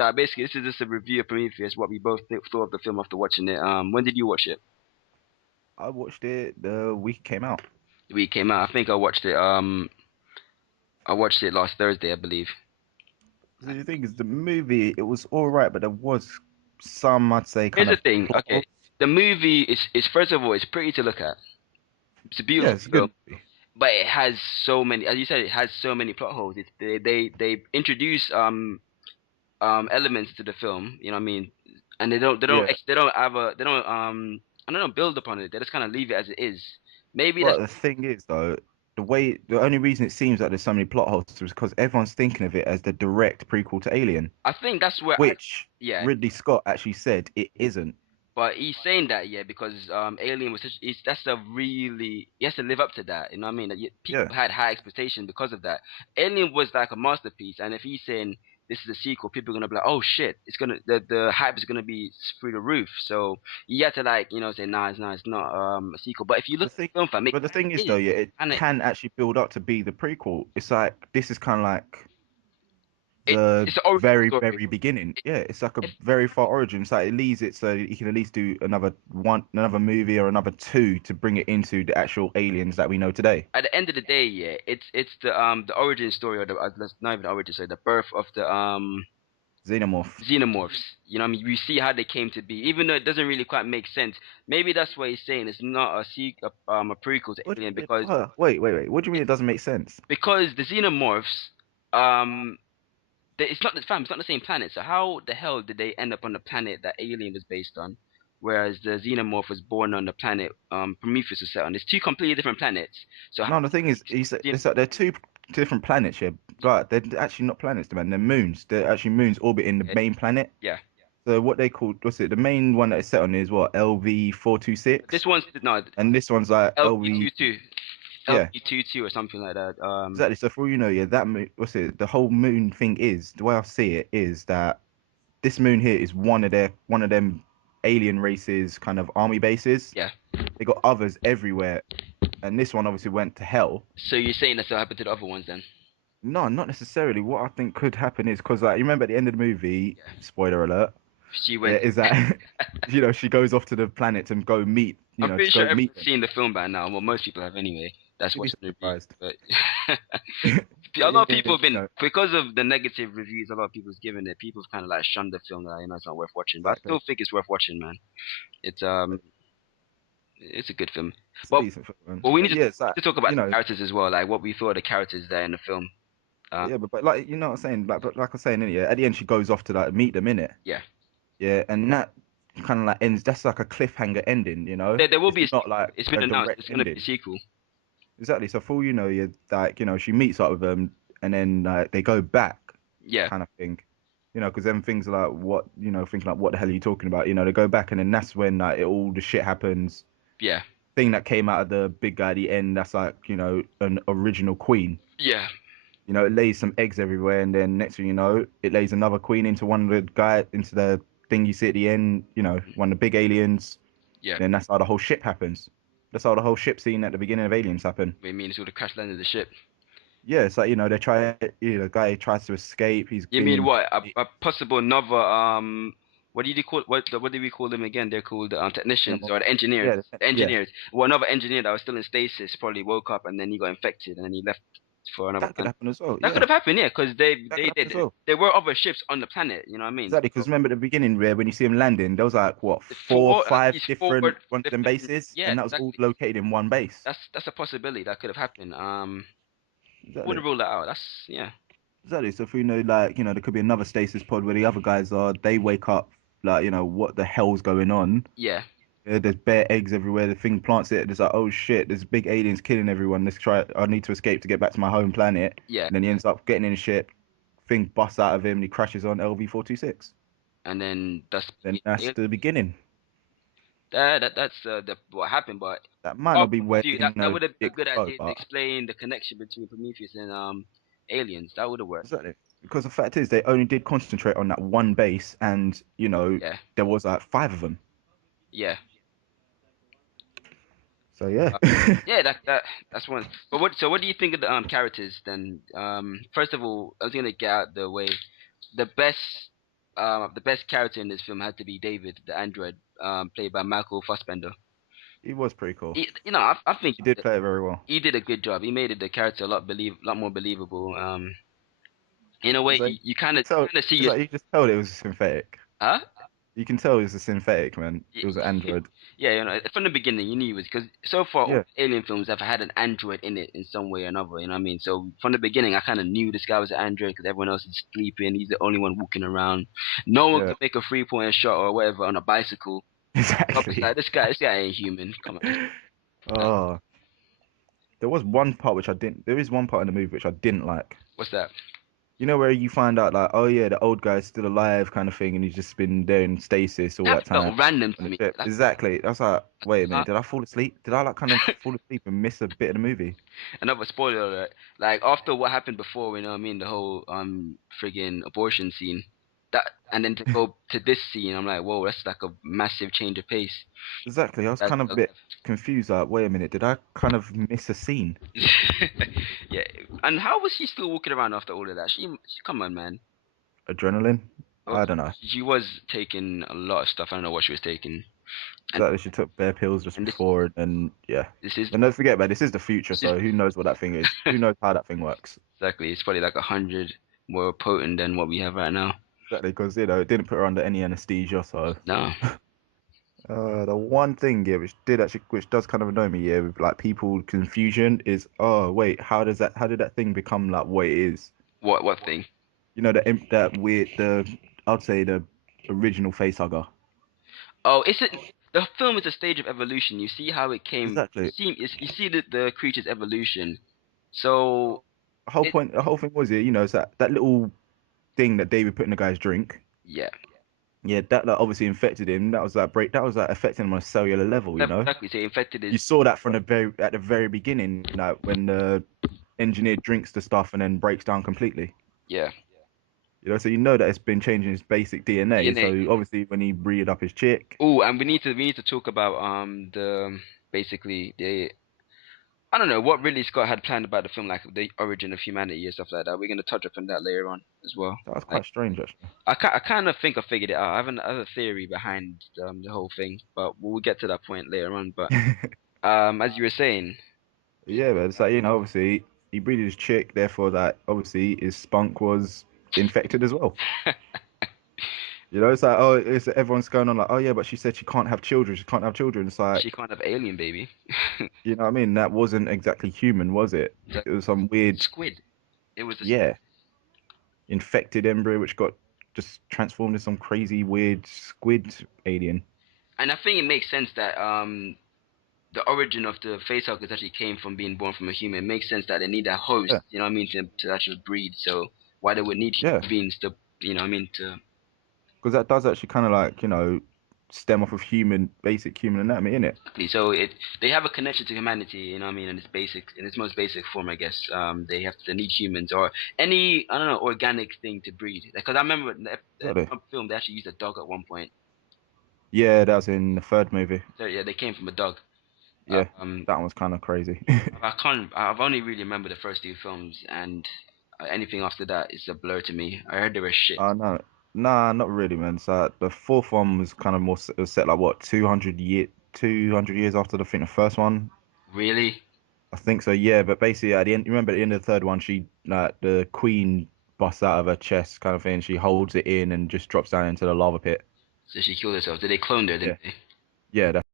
So basically, this is just a review of Prometheus, what we both thought of the film after watching it. When did you watch it? I watched it the week it came out. The week it came out. I think I watched it. I watched it last Thursday, I believe. So the thing is, the movie it was all right, but there was some I'd say Here's kind the of thing. plot Okay, holes. the movie is first of all, it's pretty to look at. It's a Yeah, beautiful it's a film, good movie. but it has so many. As you said, it has so many plot holes. They introduce elements to the film. You know what I mean? And Yeah, they don't have a they don't I don't know build upon it. They just kind of leave it as it is. Maybe that's but the thing is though, the only reason it seems like there's so many plot holes is because everyone's thinking of it as the direct prequel to Alien, I think that's where I which yeah. Ridley Scott actually said it isn't. But he's saying that, yeah, because Alien was that's a really he has to live up to that. You know what I mean? That Yeah, people had high expectations because of that. Alien was like a masterpiece, and if he's saying this is a sequel, people are gonna be like, oh shit, it's gonna the hype is gonna be through the roof. So you have to like say nah, it's not a sequel. But if you look the at thing, the film, fam, it but the thing is is though, yeah, it and can actually build up to be the prequel. It's like this is kind of like it's the an origin very, story. very beginning. It, Yeah, it's like a it, very far origin. So it leaves it so you can at least do another movie or another two to bring it into the actual aliens that we know today. at the end of the day, yeah, it's the origin story or the not even the origin story, the birth of the Xenomorph. xenomorphs. You know what I mean? You see how they came to be, even though it doesn't really quite make sense. Maybe that's what he's saying. It's not a prequel to What do Alien you mean? because Wait. What do you mean it doesn't make sense? the xenomorphs, um, it's not the fam. It's not the same planet. So how the hell did they end up on the planet that Alien was based on? Whereas the xenomorph was born on the planet Prometheus was set on. It's two completely different planets. So how No, the thing is, it's like they're two different planets here, but they're actually not planets, man. They're moons. They're actually moons orbiting the main planet. yeah. So what they call, what's it? The main one that it's set on is what, This LV426, one's no and this one's like LV. LP22, Yeah, LP22 or something like that. exactly. So for all you know, yeah, that moon, what's it? The whole moon thing is the way I see it is that this moon here is one of them alien races kind of army bases. Yeah. They got others everywhere, and this one obviously went to hell. So you're saying that's what happened to the other ones then? No, not necessarily. What I think could happen is because, like, you remember at the end of the movie, Yeah. spoiler alert, She yeah, went. is that she goes off to the planet and go meet, I'm to pretty sure go meet everyone's them. seen the film by now. Well, most people have anyway. That's You'd be watched the reviews. surprised. But a lot of Yeah, people have been because of the negative reviews. A lot of people's given it. People's kind of like shunned the film. Like, it's not worth watching. But I exactly. still think it's worth watching, man. It's it's a good film. It's a But decent film, man. we But yeah, it's need like to talk about the characters as well. Like what we thought of the characters there in the film. Uh, yeah, but like you know what I'm saying, like I was saying, yeah, at the end she goes off to like meet them in it. yeah. Yeah, and that kind of like ends. That's like a cliffhanger ending, you know. There will It's be a not sequel. like It's been a announced. direct It's gonna be a ending. sequel. Exactly. So for all you know, you're like, she meets up with them, and then they go back, Yeah. kind of thing. Because then things are like, what, thinking like, what the hell are you talking about? They go back, and then that's when like all the shit happens. Yeah. Thing that came out of the big guy at the end, that's like, an original queen. Yeah. It lays some eggs everywhere, and then next thing you know, it lays another queen into into the thing you see at the end. One of the big aliens. Yeah. Then that's how the whole ship happens. That's how the whole ship scene at the beginning of Aliens happen. We mean it's all the crash landing of the ship. Yeah, it's like they try. The guy tries to escape. He's You been mean in. what? A possible another what do you call what do we call them again? They're called technicians or the engineers. Yeah, The yeah. engineers. Well, another engineer that was still in stasis probably woke up and then he got infected and then he left for another That could planet. happen as well. That could Yeah, have happened, yeah, because that they could happen as did. well. There were other ships on the planet. You know what I mean? Exactly, So because remember at the beginning where when you see him landing, there was like what it's four, at five least four different one of them different. bases, Yeah, and that was all exactly. located in one base. That's a possibility that could have happened. Exactly. Wouldn't rule that out. That's yeah. Exactly. So if we know, like, there could be another stasis pod where the other guys are, they wake up, like, what the hell's going on? Yeah. There's bare eggs everywhere. The thing plants it. It's like, oh shit, there's big aliens killing everyone. Let's try. I need to escape to get back to my home planet. Yeah. And then he ends up getting in a ship. Thing busts out of him. And he crashes on LV426. And then Then that's the beginning. that's what happened, but That might our not be point of where view, that would have been a it good could go, idea to but explain the connection between Prometheus and aliens. That would have worked. exactly. Because the fact is, they only did concentrate on that one base, and Yeah, there was like five of them. yeah, So yeah. uh, yeah. That's one. But what do you think of the characters then? First of all, I was gonna get out the way. The best the best character in this film had to be David, the android, played by Michael Fassbender. He was pretty cool. I think He did play it very well. he did a good job. He made the character lot more believable. In a way, It's like you you could tell. kind of see It's your, like you just told it was synthetic. huh? You can tell it was a synthetic, man. It was an android. Yeah, from the beginning you knew it was because so far all Yeah, alien films have had an android in it in some way or another. You know what I mean? So from the beginning, I kind of knew this guy was an android because everyone else is sleeping. He's the only one walking around. No one yeah, could make a 3 point shot or whatever on a bicycle. So it's exactly. like this guy ain't human. Come on. Oh, there was one part which I didn't. There is one part in the movie which I didn't like. What's that? You know where you find out like, oh yeah, the old guy's still alive, kind of thing, and he's just been there in stasis all That that time felt random on to the me. ship. Like, Exactly. I was like, wait a uh, minute, did I fall asleep? Did I like kind of fall asleep and miss a bit of the movie? another spoiler alert. Like after what happened before, you know what I mean, the whole friggin' abortion scene. That and then to go to this scene, I'm like, whoa, that's like a massive change of pace. Exactly. I was That's kind of a bit confused. Like, wait a minute, did I kind of miss a scene? yeah. And how was she still walking around after all of that? Come on, man. Adrenaline? Well, I don't know. she was taking a lot of stuff. I don't know what she was taking. And Exactly. She took bare pills just and before, and yeah. this is And don't forget, man, this is the future, this so who knows what that thing is? Who knows how that thing works? exactly. It's probably like 100 more potent than what we have right now. Exactly, because it didn't put her under any anesthesia, so. No. The one thing, yeah, which does kind of annoy me, yeah, with like people confusion is, oh wait, how did that thing become like what it is? What thing? You know, that weird, I'd say the original face hugger. Oh, is it the film is a stage of evolution. You see how it came. Exactly. You see the creature's evolution. So it The whole thing was it, you know, it's that little thing that David put in the guy's drink. yeah. Yeah, that obviously infected him. That was like affecting him on a cellular level, you know. Exactly. So it infected You his saw that from the very at the very beginning, like when the engineer drinks the stuff and then breaks down completely. yeah You know, so you know that it's been changing his basic DNA. DNA. So obviously, when he breed up his chick, Oh, and we need to talk about the basically the I don't know what Ridley Scott had planned about the film, like the origin of humanity and stuff like that. We're gonna touch upon that later on as well. that was Like quite strange, actually. I kind of think I figured it out. I have another theory behind the whole thing, but we'll get to that point later on. But as you were saying, Yeah, but it's like, you know, obviously he breeded his chick, therefore that obviously his spunk was infected as well. You know, it's like, oh, everyone's going on like, oh yeah, but she said she can't have children. She can't have children. It's like, she can't have alien baby. you know what I mean? That wasn't exactly human, was it? The It was some weird, squid. It was a squid. yeah, infected embryo which got just transformed into some crazy weird squid alien. And I think it makes sense that the origin of the facehuggers actually came from being born from a human. It makes sense that they need a host, Yeah, you know what I mean, to actually breed. So why they would need yeah, human beings to, you know what I mean, to because that does actually kind of like, you know, stem off of basic human anatomy, innit? exactly. So it they have a connection to humanity, you know what I mean, in its most basic form, I guess. They need humans or any I don't know organic thing to breed. Because I remember in Exactly. the film they actually used a dog at one point. Yeah, that was in the third movie. So yeah, they came from a dog. Yeah, Um, that was kind of crazy. I can't. I've only really remember the first two films, and anything after that is a blur to me. I heard they were shit. No, nah, not really, man. So the fourth one was kind of more it was set like what 200 years after I think the first one. Really? I think so, yeah. But basically, at the end, you remember at the end of the third one, she the queen busts out of her chest, kind of thing. She holds it in and just drops down into the lava pit. So she killed herself. Did they clone her? Yeah, Didn't they? yeah.